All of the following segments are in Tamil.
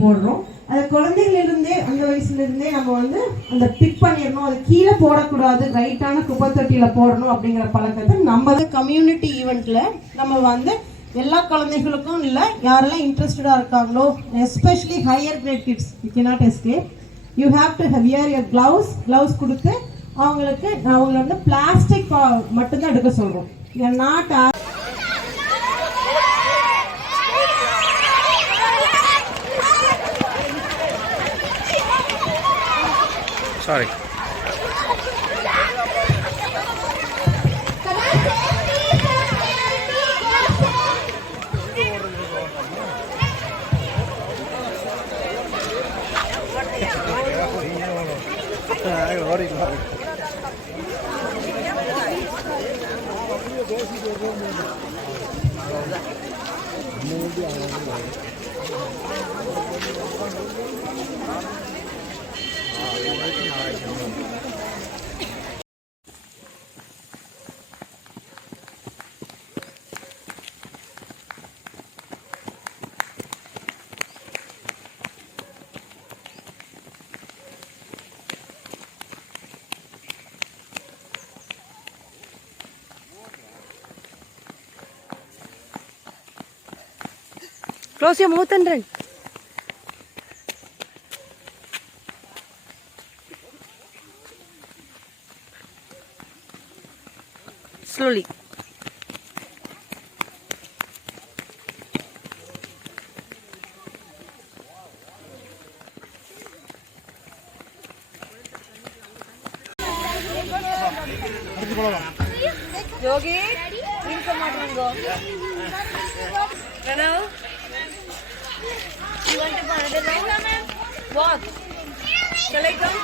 போடுறோம். அது குழந்தைகளிலிருந்தே அந்த வயசுலேருந்தே நம்ம வந்து அந்த பிக் பண்ணிடணும், அது கீழே போடக்கூடாது, ரைட்டான குப்பை தொட்டியில் போடணும் அப்படிங்கிற பழக்கத்தை நம்ம கம்யூனிட்டி ஈவெண்ட்டில் நம்ம வந்து எல்லா குழந்தைகளுக்கும் இல்லை, யாரெல்லாம் இன்ட்ரெஸ்டடாக இருக்காங்களோ, especially higher great kids, you cannot escape, you have to wear your gloves கொடுத்து அவங்கள வந்து பிளாஸ்டிக் மட்டும்தான் எடுக்க சொல்கிறோம். Not Sorry. Close your mouth and run. Slowly. Yogi, bring some water and go. Pranav, you want to go another round? Walk. Shall I come?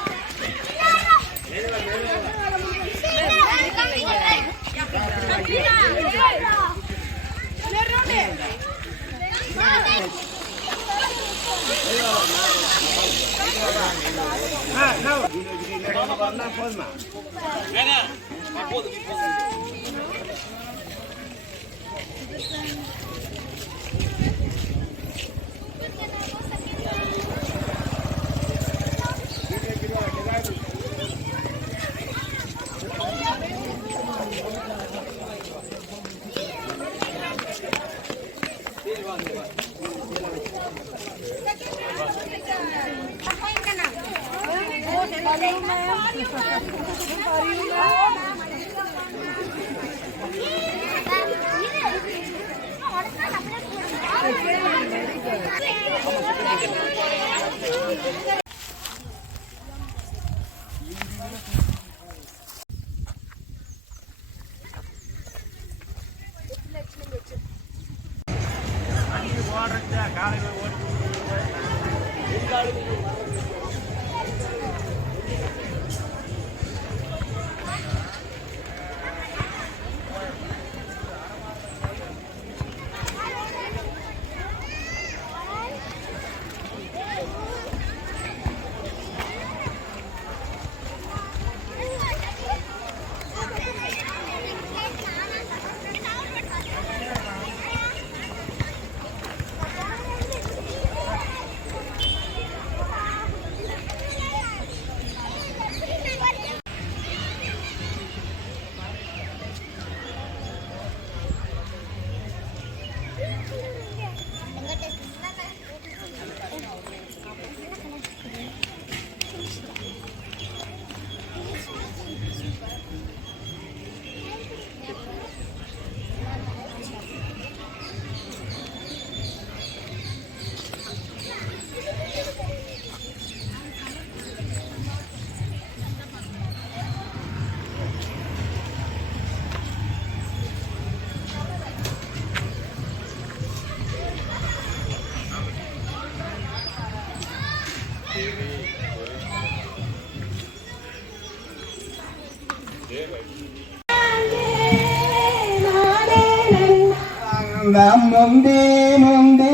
Munde munde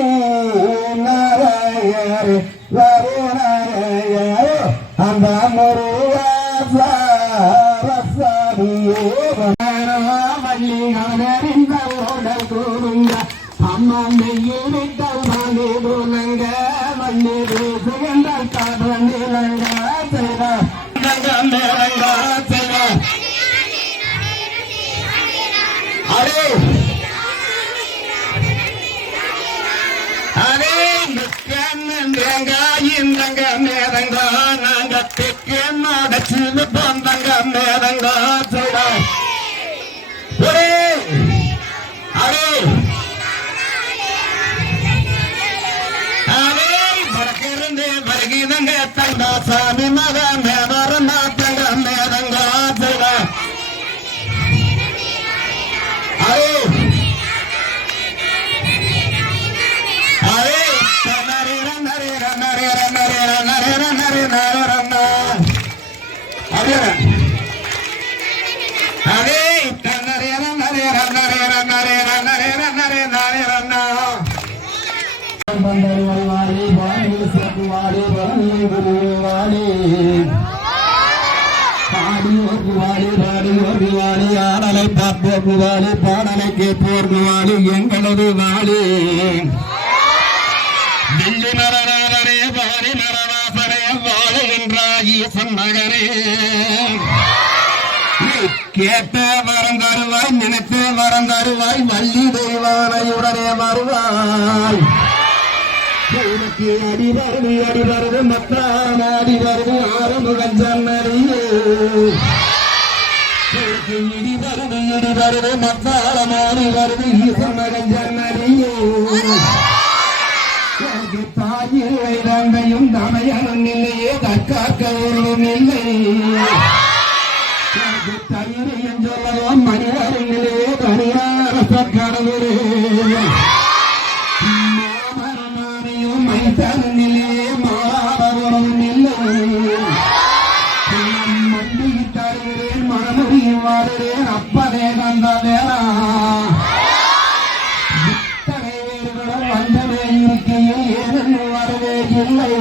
narayare varunayare andamuruva vasadiye vanama malligarinda odal kurunga amma meyyital vane bolanga vanne சாமி மகன் மேதர நாட்டங்க மேதங்காச்சுங்க அரே அரே நரே நரே நரே நரே நரே நரே நரே அரே அரே நரே நரே நரே நரே நரே நரே நரே பந்தரி வாரி வாரி சகுவாரி வாரி குருவாரி பாடி ஒகுவாரி பாடி ஒகுவாரி ஆடலை பாப்போகுவாரி பாடலை கேட்போர்குவாரி எங்களது வாழி தில்லி நரநாதரே வாரி நரவாசரே வாழுகின்றாய் ஈசன் மகனே கேட்ட வரம் தருவாய் நினைத்த வரம் தருவாய் வள்ளி தெய்வானையுடனே வருவாய் அடி வருது மத்தான அடி வருது ஆறுமுகம் ஜன்னடியே இடி வருது மத்தாளம் ஆடி வருது ஈசமகன் ஜன்னடியே தாயில்லை தந்தையும் தமையனும் இல்லையே தற்காக்க ஒன்றும் இல்லை தயிரையும் சொல்லவும் மணிவருங்களே தனியார கடவுளே மாமரமானையும் மைத்தனிலே மாறாதவரும் இல்லை மண்டி தருகிறேன் மனமுடியும் வாடுகிறேன் அப்பனே கந்த வேளா இத்தனை வேறுகளும் வந்தவே இருக்கையில் ஏதென்னு வரவே இல்லை